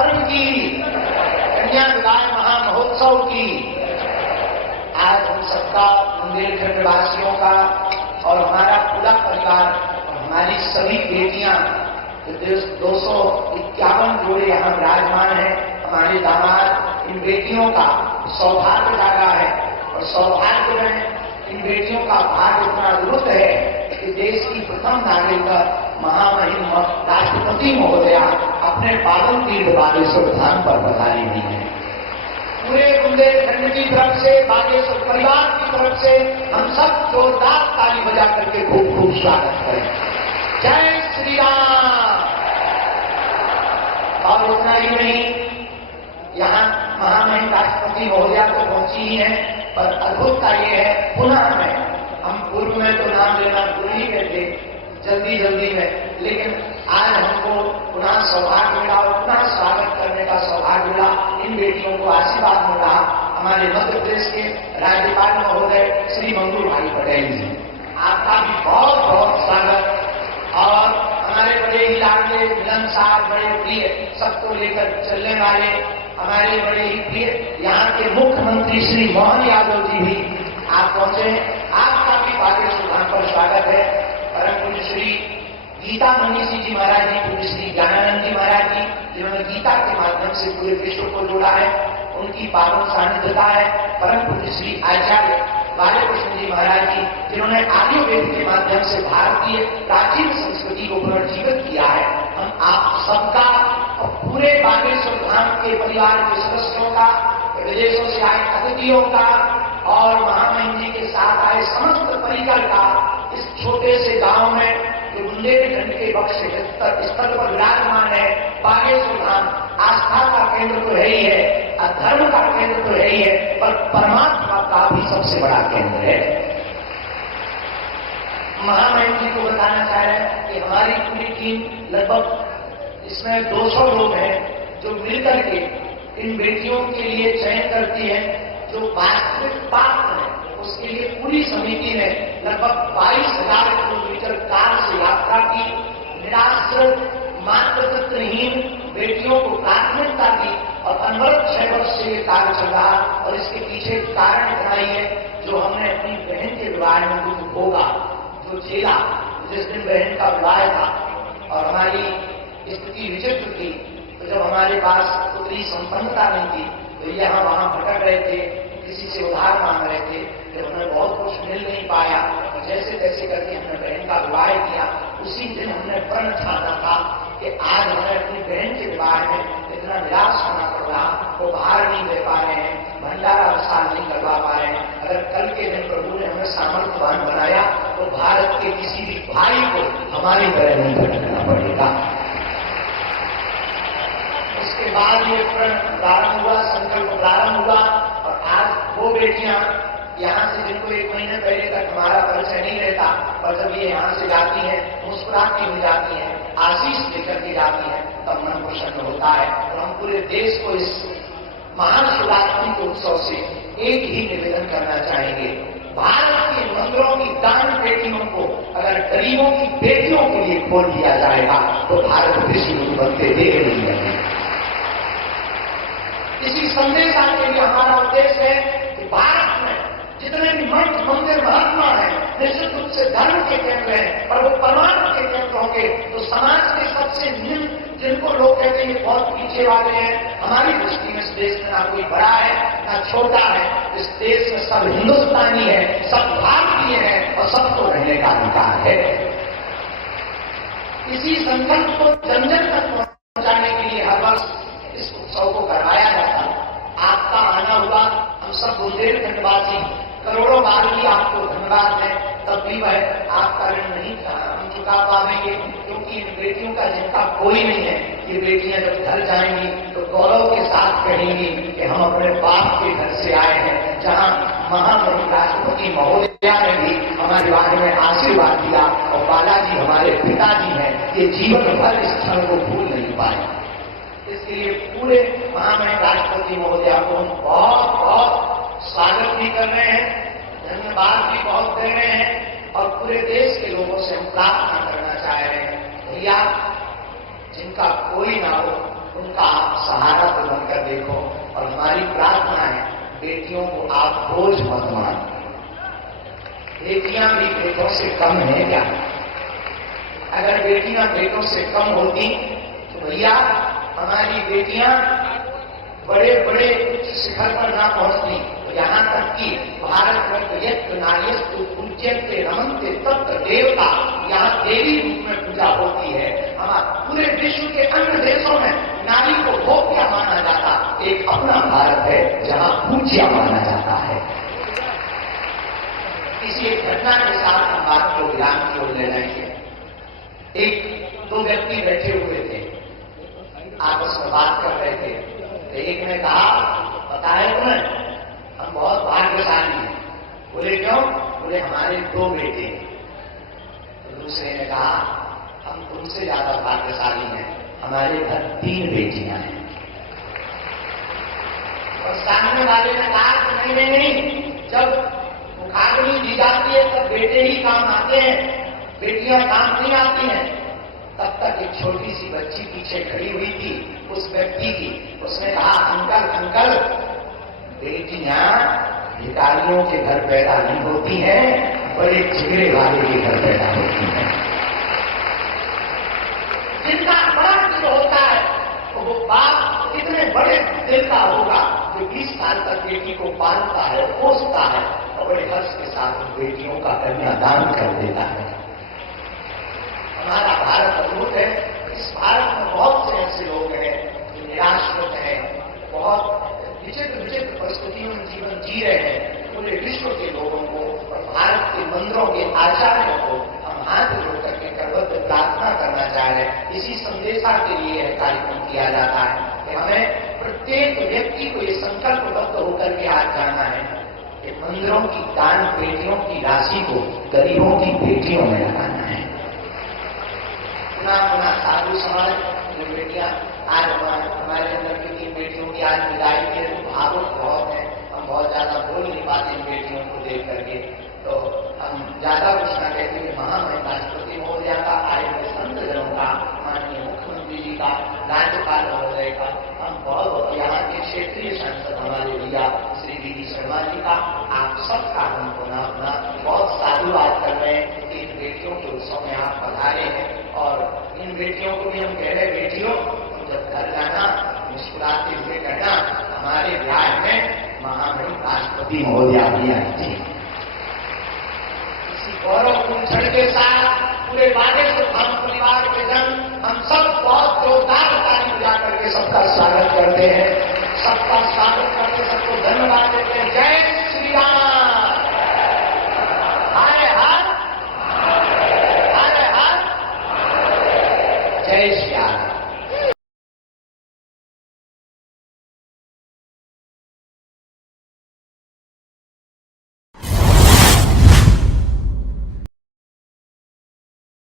पर्व की, कन्या विवाह महामहोत्सव की आज हम सबका, बुंदेलखंड वासियों का और हमारा पूरा परिवार और हमारी सभी बेटियां, 251 जोड़े यहाँ विराजमान हैं, हमारे दामाद, इन बेटियों का सौभाग्य जागा है। और सौभाग्य में इन बेटियों का भाग्य इतना अद्भुत है कि देश की प्रथम नागरिक महामहिम राष्ट्रपति महोदया अपने पावन तीर्थ बागेश्वर धाम पर पधारी हुई है। पूरे बुंदेलखंड की तरफ से, बागेश्वर परिवार की तरफ से हम सब जोरदार ताली बजा करके खूब खूब स्वागत करें। जय श्री राम। और उतना ही नहीं, यहाँ महामहिम राष्ट्रपति महोदया तो पहुंची ही है, पर अद्भुतता ये है, पुनः में हम पूर्व में तो नाम लेना भूल ही गए थे जल्दी में, लेकिन आज हमको पुनः सौभाग्य मिला और पुनः स्वागत करने का सौभाग्य मिला। इन बेटियों को आशीर्वाद मिला हमारे मध्य प्रदेश के राज्यपाल महोदय श्री मंगू भाई पटेल जी, आपका भी बहुत बहुत स्वागत। और हमारे बड़े ही लाडले मिलन साहब, बड़े प्रिय, सबको लेकर चलने वाले हमारे बड़े ही प्रिय यहाँ के मुख्यमंत्री श्री मोहन यादव जी भी आप पहुंचे हैं, आपका भी बागेश्वर धाम पर स्वागत है। परम पूज्य श्री गीता मनीषी जी महाराज जी, पूज्य श्री ज्ञानानंद जी महाराज जी, जिन्होंने गीता के माध्यम से पूरे विश्व को जोड़ा है, उनकी पावन सानिध्यता है। परम पूज्य श्री आचार्य बालकृष्ण जी महाराज जी, जिन्होंने आयुर्वेद के माध्यम से भारतीय प्राचीन संस्कृति को पुनर्जीवित किया है। हम आप सबका और पूरे बागेश्वर धाम के परिवार के सदस्यों का, विदेशों से आए अतिथियों का और महामहिम जी के साथ आए समस्त परिकर का, इस छोटे से गांव में जो बुंदेलखंड के बक्ष स्थल पर विराजमान है, बागेश्वर धाम आस्था का केंद्र तो है ही है, धर्म का केंद्र तो है ही है, पर परमात्मा का भी सबसे बड़ा केंद्र है। महामहिम जी को बताना चाह रहे हैं कि हमारी पूरी टीम लगभग इसमें 200 लोग हैं जो मिलकर के इन बेटियों के लिए चयन करती है। जो वास्तविक पात्र है उसके लिए पूरी समिति ने लगभग 22,000 किलोमीटर कार से यात्रा की। निराश्रित, मातृत्वहीन बेटियों को प्राथमिकता दी और अनवरत 6 वर्ष से ये कार्य चल रहा। और इसके पीछे कारण इतना ही है, जो हमने अपनी बहन के विवाह में दुख भोगा, जो झेला, जिस दिन बहन का विवाह था और हमारी स्थिति विचित्र थी, तो जब हमारे पास उतनी संपन्नता नहीं थी तो यहाँ वहां भटक रहे थे, किसी से उधार मांग रहे थे, जब हमें बहुत कुछ मिल नहीं पाया तो जैसे तैसे करके हमने बहन का विवाह किया। उसी दिन हमने प्रण ठाना था कि आज हमें अपनी बहन के विवाह में इतना निराश होना पड़ रहा, वो बाहर नहीं दे पा रहे हैं, भंडारा विशाल नहीं करवा पा रहे हैं। अगर कल के दिन प्रभु ने हमें सामर्थ्यवान बनाया तो भारत के किसी भी भाई को हमारी तरह नहीं भटकना पड़ेगा। उसके बाद ये प्रण प्रारंभ हुआ, संकल्प प्रारंभ हुआ और आज वो बेटियां यहाँ से, जिनको 1 महीने पहले तक हमारा परिचय नहीं रहता, पर जब ये यहाँ से जाती हैं, मुस्कुराती हुई जाती हैं, आशीष लेकर के जाती हैं, तब मन प्रसन्न होता है। और हम पूरे देश को इस महान शिवरात्रि के उत्सव से एक ही निवेदन करना चाहेंगे, भारत के मंदिरों की दान पेटियों को अगर गरीबों की बेटियों के लिए खोल दिया जाएगा तो भारत विश्व गुरु बनते देख नहीं जाएंगे। इसी संदेश के लिए हमारा उद्देश्य है कि भारत में जितने भी मठ, मंदिर, महात्मा हैं, निश्चित रूप से धर्म के केंद्र हैं, पर वो परमात्मा के केंद्र होंगे तो समाज के सबसे निम्न, जिनको लोग कहते हैं बहुत पीछे वाले हैं, हमारी दृष्टि में इस देश में ना कोई बड़ा है ना छोटा है, इस देश में सब हिंदुस्तानी है, सब भारतीय है और सबको रहने का अधिकार है। इसी संकल्प को जन जन तक पहुंचाने के लिए हर वर्ष इस उत्सव को करवाया जाता है। आपका आना हुआ, हम सब बुंदेलखंडवासी करोड़ों बार भी आपको धन्यवाद दें, तब भी वह आपका ऋण नहीं हम चुका पाएंगे, क्योंकि इन बेटियों का जिनका कोई नहीं है, ये बेटियां जब घर जाएंगी तो गौरव के साथ कहेंगी कि हम अपने बाप के घर से आए हैं, जहां महामहिम राष्ट्रपति महोदया ने भी हमारे बारे में आशीर्वाद दिया और बालाजी हमारे पिताजी हैं, ये जीवन भर इस क्षण को भूल नहीं पाए। इसके लिए पूरे महामहिम राष्ट्रपति महोदया को हम बहुत बहुत स्वागत भी कर रहे हैं, धन्यवाद भी बहुत दे रहे हैं और पूरे देश के लोगों से हम प्रार्थना करना चाह रहे हैं, भैया जिनका कोई ना हो उनका आप सहारा तो बनकर देखो। और हमारी प्रार्थना है, बेटियों को आप बोझ मत मानो। बेटियां भी बेटों से कम है क्या? अगर बेटियां बेटों से कम होती तो भैया हमारी बेटियां बड़े बड़े उच्च शिखर पर ना पहुंचती। तो यहां तक कि भारत में यज्ञ नार्यस्तु पूज्यन्ते रमन्ते तत्र देवता, यहाँ देवी रूप में पूजा होती है। हमारे पूरे विश्व के अन्य देशों में नारी को भोग्या माना जाता, एक अपना भारत है जहां पूज्या माना जाता है। इसी एक घटना के साथ हम बात को ध्यान की ओर ले जाएंगे। एक दो व्यक्ति बैठे हुए थे, आपस में बात कर रहे थे। एक ने कहा, पता है तुम्हें हम बहुत भाग्यशाली हैं। बोले क्यों? बोले हमारे 2 बेटे। तो दूसरे ने कहा, हम तुमसे ज्यादा भाग्यशाली हैं, हमारे घर 3 बेटियां हैं। और सामने वाले ने कहा कि नहीं, जब मुखाग्नि दी जाती है तब बेटे ही काम आते हैं, बेटियां काम नहीं आती हैं। तब तक एक छोटी सी बच्ची पीछे खड़ी हुई थी उस व्यक्ति की। उसने कहा, अंकल अंकल, बेटियां भिखारियों के घर पैदा नहीं होती हैं, बड़े जिगरे वाले के घर पैदा होती हैं। जिनका बड़ा दिल होता है तो वो बाप कितने बड़े दिल का होगा जो 20 साल तक बेटी को पालता है, पोसता है और बड़े हर्ष के साथ बेटियों का कन्यादान कर देता है। हमारा भारत अद्भुत है। इस भारत में बहुत से ऐसे लोग हैं जो निराश्रित हैं, बहुत विचित्र विचित्र परिस्थितियों में जीवन जी रहे हैं। पूरे विश्व के लोगों को और भारत के मंदिरों के आचार्यों को हम हाथ जोड़ करके करबद्ध प्रार्थना करना चाह रहे हैं। इसी संदेशा के लिए यह कार्यक्रम किया जाता है कि हमें प्रत्येक व्यक्ति को ये संकल्पबद्ध होकर के आज जाना है कि मंदिरों की दान पेटियों की राशि को गरीबों की बेटियों में लगाना है। पुनः साधु समाज जो बेटियां आज हमारे अंदर की 3 बेटियों की आज विदाई के भावुक बहुत है। हम बहुत ज्यादा बोल नहीं पाते इन बेटियों को देख करके, तो हम ज्यादा कुछ ना कहते हैं। महामहिम राष्ट्रपति महोदया का, आए हुए संतजनों का, माननीय मुख्यमंत्री जी का, राज्यपाल महोदय का, हम बहुत यहाँ के क्षेत्रीय सांसद हमारे भैया श्री वी शर्मा जी का, आप सबका हम पुनः बहुत साधुवाद कर रहे हैं कि इन बेटियों के उत्सव में आप पधारे हैं। और इन बेटियों को भी हम कह रहे, बेटियों तुम जब घर जाना मुस्कुराते हुए कहना, हमारे ब्याह में महामहिम राष्ट्रपति महोदया भी आई थी। इसी गौरवपूर्ण क्षण के साथ पूरे बागेश्वर धाम परिवार के जन हम सब बहुत जोरदार ताली बजा करके सबका स्वागत करते हैं, सबका स्वागत करके सबको धन्यवाद देते हैं। जय